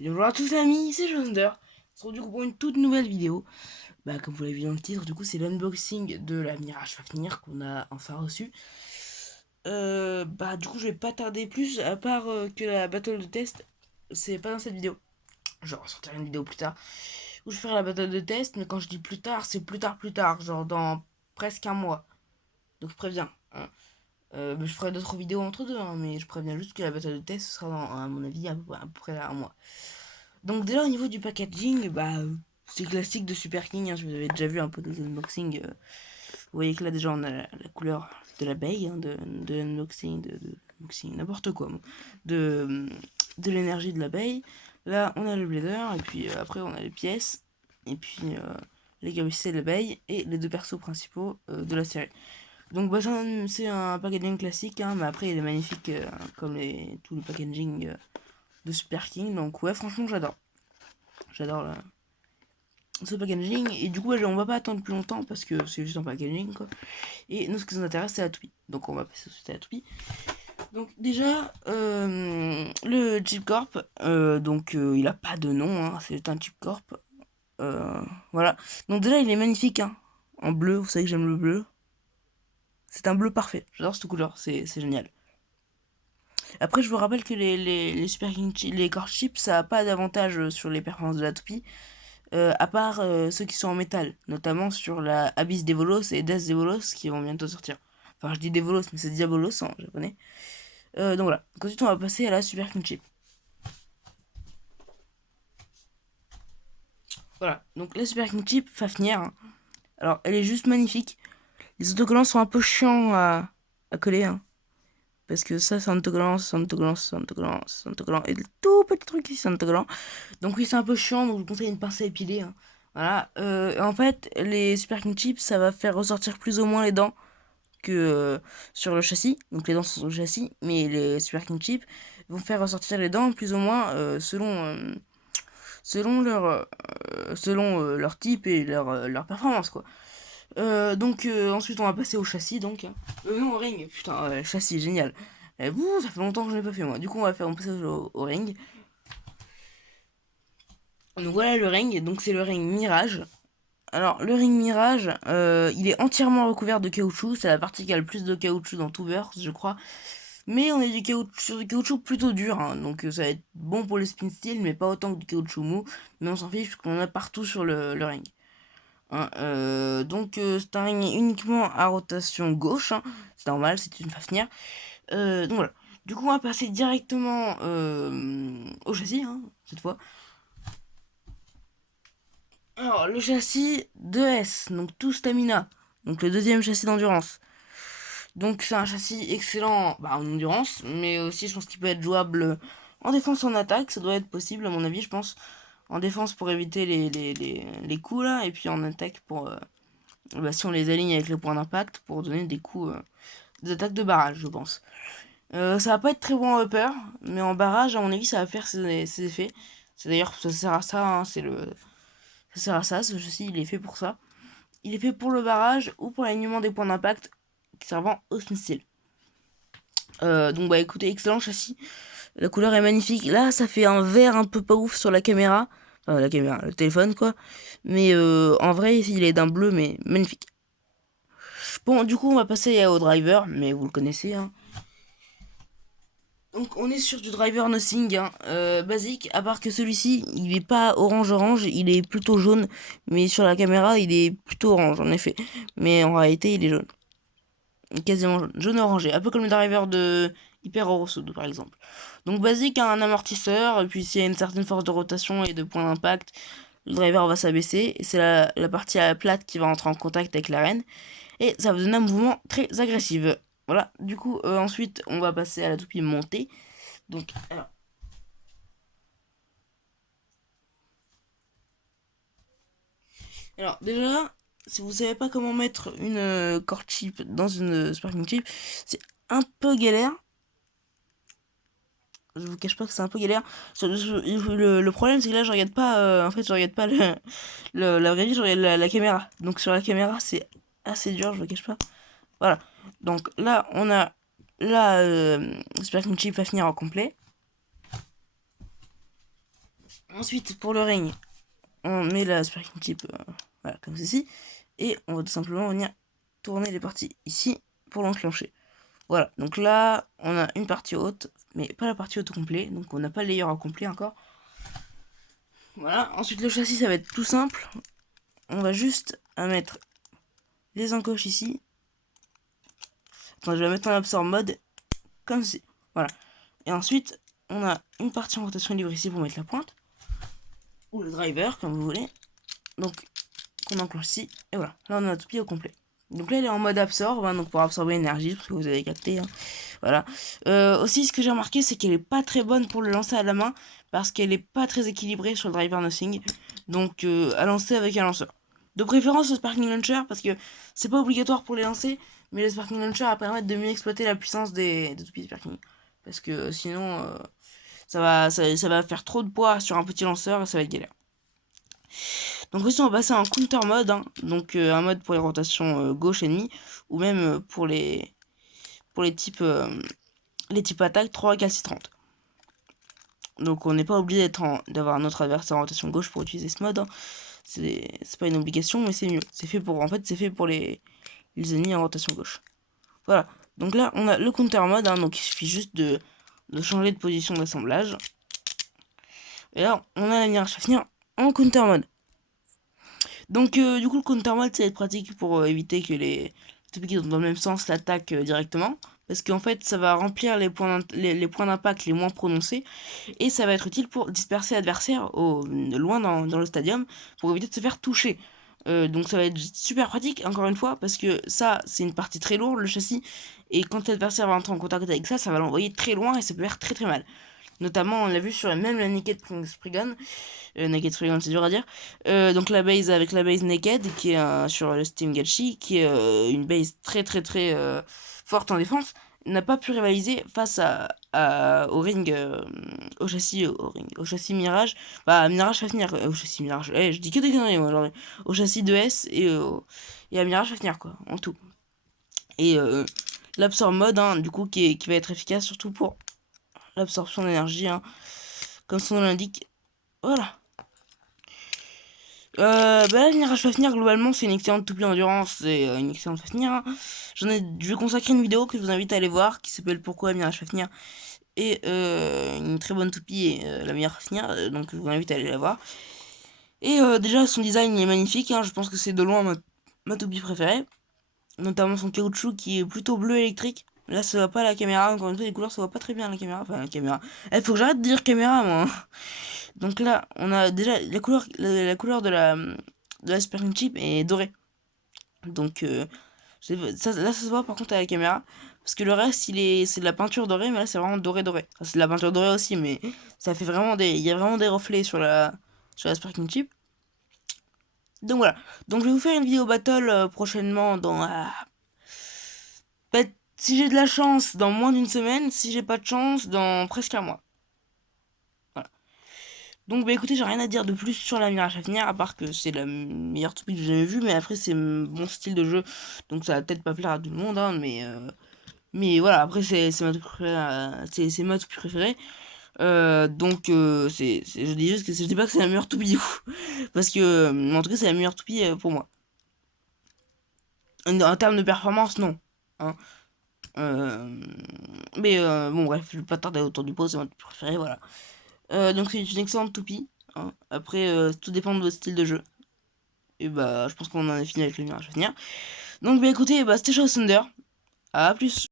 Bonjour à tous les amis, c'est Jonder. On se retrouve du coup pour une toute nouvelle vidéo. Comme vous l'avez vu dans le titre, du coup c'est l'unboxing de la Mirage Fafnir qu'on a enfin reçu. Du coup je vais pas tarder plus, à part que la battle de test, c'est pas dans cette vidéo. Je ressortirai une vidéo plus tard où je ferai la battle de test, mais quand je dis plus tard, c'est plus tard, genre dans presque un mois. Donc je préviens. Hein. Je ferai d'autres vidéos entre deux, hein, mais je préviens juste que la battle de test ce sera dans, à mon avis, à peu près un mois. Donc déjà au niveau du packaging, c'est classique de Super King, hein, je vous avais déjà vu un peu des unboxings. Vous voyez que là déjà on a la couleur de l'abeille, hein, de l'unboxing, unboxing, n'importe quoi, de l'énergie de l'abeille. Là on a le blader, et puis après on a les pièces, et puis les capacités de l'abeille, et les deux persos principaux de la série. Donc c'est un packaging classique, hein, mais après il est magnifique comme tous les packaging de Super King. Donc ouais, franchement j'adore. J'adore ce packaging. Et du coup, on va pas attendre plus longtemps parce que c'est juste un packaging quoi. Et nous, ce qui nous intéresse, c'est la toupie. Donc on va passer tout de suite à la toupie. Donc déjà, le Chip Corp, il a pas de nom, hein, c'est juste un Chip Corp. Voilà. Donc déjà, il est magnifique, hein. En bleu, vous savez que j'aime le bleu. C'est un bleu parfait. J'adore cette couleur, c'est génial. Après, je vous rappelle que les Super King les Core Chips, ça a pas d'avantage sur les performances de la toupie. À part ceux qui sont en métal, notamment sur la Abyss Devolos et Death Devolos qui vont bientôt sortir. Enfin, je dis Devolos, mais c'est Diabolos en japonais. Donc voilà. Ensuite, on va passer à la Super King Chip. Voilà. Donc la Super King Chip Fafnir. Hein. Alors, elle est juste magnifique. Les autocollants sont un peu chiants à coller. Hein, parce que ça, c'est un autocollant, c'est un autocollant, c'est un autocollant, c'est un autocollant. Et le tout petit truc ici, c'est un autocollant. Donc oui, c'est un peu chiant, donc je vous conseille une pince à épiler. Hein. Voilà. En fait, les Super King Chips, ça va faire ressortir plus ou moins les dents que sur le châssis. Donc les dents sont sur le châssis, mais les Super King Chips vont faire ressortir les dents plus ou moins selon leur type et leur performance quoi. Ensuite on va passer au châssis donc. Non au ring, putain châssis génial. Ça fait longtemps que je n'ai pas fait moi. Du coup on passe au ring. Donc voilà le ring, donc c'est le ring Mirage. Alors, le ring Mirage, il est entièrement recouvert de caoutchouc. C'est la partie qui a le plus de caoutchouc dans tout Burst, je crois. Mais on est sur du caoutchouc plutôt dur, hein, donc ça va être bon pour le spin steel, mais pas autant que du caoutchouc mou. Mais on s'en fiche parce qu'on en a partout sur le ring. Hein, c'est un ring uniquement à rotation gauche. Hein. C'est normal, c'est une Fafnir. Donc voilà. Du coup, on va passer directement au châssis, hein, cette fois. Alors, le châssis 2S, donc tout stamina. Donc le deuxième châssis d'endurance. Donc c'est un châssis excellent en endurance, mais aussi je pense qu'il peut être jouable en défense et en attaque. Ça doit être possible à mon avis, je pense. En défense pour éviter les coups là, et puis en attaque pour si on les aligne avec les points d'impact pour donner des coups, des attaques de barrage, je pense. Ça va pas être très bon en upper, mais en barrage, à mon avis, ça va faire ses effets. C'est d'ailleurs, ça sert à ça, hein, ça sert à ça, ce châssis, il est fait pour ça. Il est fait pour le barrage ou pour l'alignement des points d'impact servant au style. Écoutez, excellent châssis. La couleur est magnifique. Là, ça fait un vert un peu pas ouf sur la caméra. Enfin, la caméra, le téléphone quoi. Mais en vrai, il est d'un bleu, mais magnifique. Bon, du coup, on va passer au driver, mais vous le connaissez. Hein. Donc, on est sur du driver nothing, hein, basique, à part que celui-ci, il est pas orange-orange, il est plutôt jaune. Mais sur la caméra, il est plutôt orange, en effet. Mais en réalité, il est jaune. Quasiment jaune orangé, un peu comme le driver de Hyper Orosoud par exemple. Donc basique, un amortisseur, et puis s'il y a une certaine force de rotation et de point d'impact, le driver va s'abaisser, et c'est la partie à plate qui va entrer en contact avec l'arène, et ça va donner un mouvement très agressif. Voilà, du coup, ensuite, on va passer à la toupie montée. Donc, alors déjà, si vous savez pas comment mettre une core chip dans une sparking chip, c'est un peu galère. Je vous cache pas que c'est un peu galère. Le problème, c'est que là, je regarde pas. En fait, je regarde pas la vraie vie, je regarde la caméra. Donc, sur la caméra, c'est assez dur, je vous cache pas. Voilà. Donc, là, on a. Là, j'espère que mon chip va finir en complet. Ensuite, pour le ring, on met la sparking chip voilà, comme ceci. Et on va tout simplement venir tourner les parties ici pour l'enclencher. Voilà, donc là, on a une partie haute, mais pas la partie haute au complet. Donc on n'a pas le layer au complet encore. Voilà, ensuite le châssis, ça va être tout simple. On va juste mettre les encoches ici. Attends, je vais mettre en absorb mode comme ceci. Voilà. Et ensuite, on a une partie en rotation libre ici pour mettre la pointe. Ou le driver, comme vous voulez. Donc, qu'on enclenche ici. Et voilà, là on a notre pied au complet. Donc là, il est en mode absorbe, hein, donc pour absorber l'énergie, parce que vous avez capté. Hein. Voilà. Aussi, ce que j'ai remarqué, c'est qu'elle est pas très bonne pour le lancer à la main, parce qu'elle est pas très équilibrée sur le driver nothing. Donc, à lancer avec un lanceur. De préférence le Sparking Launcher, parce que c'est pas obligatoire pour les lancer, mais le Sparking Launcher va permettre de mieux exploiter la puissance des toupies Sparking. Parce que sinon, ça va faire trop de poids sur un petit lanceur et ça va être galère. Donc aussi on va passer en counter mode, hein. Donc un mode pour les rotations gauche ennemi, ou même pour les types attaques 3 recalcitrantes. Donc on n'est pas obligé d'avoir un autre adversaire en rotation gauche pour utiliser ce mode, hein. C'est pas une obligation, mais c'est mieux. C'est fait pour les ennemis en rotation gauche. Voilà, donc là on a le counter mode, hein. Donc il suffit juste de changer de position d'assemblage. Et là on a la mirage à finir en counter mode. Donc du coup le counter mode ça va être pratique pour éviter que les toupies qui sont dans le même sens l'attaquent directement. Parce qu'en fait ça va remplir les points d'impact les moins prononcés. Et ça va être utile pour disperser l'adversaire loin dans le stadium. Pour éviter de se faire toucher. Donc ça va être super pratique encore une fois. Parce que ça c'est une partie très lourde le châssis. Et quand l'adversaire va entrer en contact avec ça, ça va l'envoyer très loin et ça peut faire très très mal. Notamment on l'a vu sur même la Naked Spriggan. Naked Spriggan c'est dur à dire. Donc la base avec la base Naked qui est sur le Steam Gachi, qui est une base très très très forte en défense, n'a pas pu rivaliser face au ring, au châssis Mirage. Bah Mirage Fafnir, au châssis Mirage. Je dis que des conneries moi, genre, au châssis 2S et à Mirage Fafnir quoi, en tout. Et l'absorb mode, hein, du coup qui va être efficace surtout pour l'absorption d'énergie, hein, comme son nom l'indique. Voilà. Bah là, Mirage Fafnir, globalement, c'est une excellente toupie endurance, c'est une excellente Fafnir. Hein. Je vais consacrer une vidéo que je vous invite à aller voir, qui s'appelle Pourquoi Mirage Fafnir et une très bonne toupie et la meilleure Fafnir, donc je vous invite à aller la voir. Et déjà, son design est magnifique, hein, je pense que c'est de loin ma toupie préférée, notamment son caoutchouc qui est plutôt bleu électrique. Là, ça va pas à la caméra, encore une fois, les couleurs, ça va pas très bien à la caméra. Enfin, la caméra. Faut que j'arrête de dire caméra, moi. Donc là, on a déjà la couleur de la Sparking Chip est dorée. Donc, là, ça se voit par contre à la caméra. Parce que le reste, c'est de la peinture dorée, mais là, c'est vraiment doré. Enfin, c'est de la peinture dorée aussi, mais ça fait vraiment il y a vraiment des reflets sur la Sparking Chip. Donc voilà. Donc, je vais vous faire une vidéo battle prochainement dans si j'ai de la chance, dans moins d'une semaine. Si j'ai pas de chance, dans presque un mois. Voilà. Donc bah écoutez, j'ai rien à dire de plus sur la Mirage à venir, à part que c'est la meilleure toupie que j'ai jamais vue, mais après c'est mon style de jeu, donc ça va peut-être pas plaire à tout le monde, hein, mais voilà, après c'est ma toupie préférée, c'est ma toupie préférée. Donc je dis juste que je dis pas que c'est la meilleure toupie du coup, parce que en tout cas c'est la meilleure toupie pour moi. En termes de performance, non. Hein. Mais bon bref, je vais pas tarder autour du pot, c'est ma toupie préférée, voilà. Donc c'est une excellente toupie. Hein. Après, tout dépend de votre style de jeu. Et bah, je pense qu'on en a fini avec le mirage à venir. Donc, bah écoutez, bah, c'était Shadow Thunder. À plus.